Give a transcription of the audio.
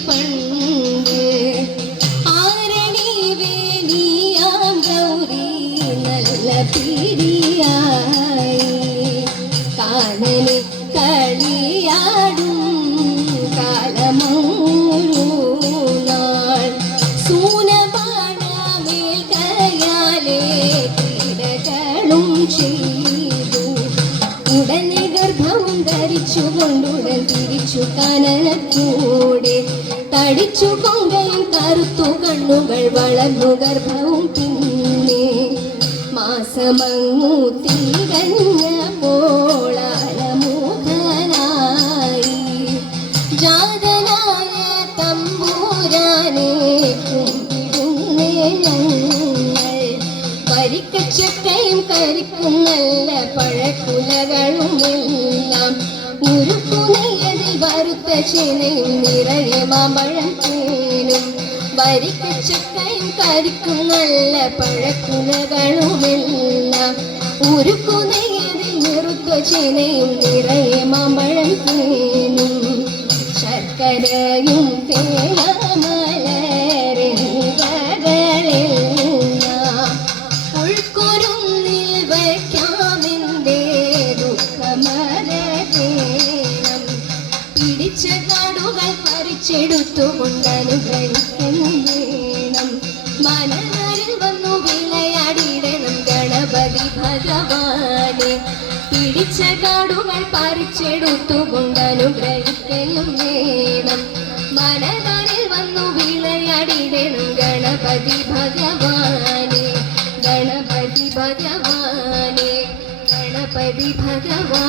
പണ്ട് ആരണി വേലിയാം ഗൗരി നല്ല പിടിയായി കാനനെ കളിയാടും കാലമൂരു നാൾ സൂനപാണമേൽ കയാലേ ക്രീഡകളും ചെയ്തു ഉടനെ ഗർഭവും ധരിച്ചുകൊണ്ടുടൻ തിരിച്ചു കനനക്കൂടെ തടിച്ചു കൊങ്കയും കറുത്തു കണ്ണുകൾ വളർന്നു ഗർഭവും പിന്നെ മാസമങ്ങു തികഞ്ഞപ്പോൾ ആലമുഖനായി ജാതനായ തമ്പൂരാനെ കുമ്പിടുന്നേ ഞങ്ങൾ വരിക്കച്ചക്കയും കരിക്കും നല്ല പഴക്കുലകളും എല്ലാം ഉരുക്കുനെയ്യതിൽ വറുത്ത ചേനയും നിറയെ മാമ്പഴം തേനും വരിക്കച്ചക്കയും കരിക്കും നല്ല പഴക്കുലകളുമെല്ലാം ഉരുക്കുനെയ്യതിൽ നിറുത്ത ചേനയും നിറയെ മാമ്പഴം തേനും ശർക്കരയും തേനമലരെല്ലാം ഉൾക്കൊരുന്നിൽ വയ്ക്കാമെന്റെ ദുഃഖമരേണം പിടിച്ച കാടുകൾ പറിച്ചെടുത്തുകൊണ്ട് അനുഗ്രഹിക്കണം വേണം മനനരിൽ വന്നു വിളയാടിയിടണം ഗണപതി ഭഗവാനെ പിടിച്ച കാടുകൾ പറിച്ചെടുത്തുകൊണ്ട് അനുഗ്രഹിക്കുകയും വേണം മനനരിൽ വന്നു വിളയാടിയിടണം ഗണപതി ഭഗവാനെ ഗണപതി ഭഗവാനെ ഗണപതി ഭഗവാൻ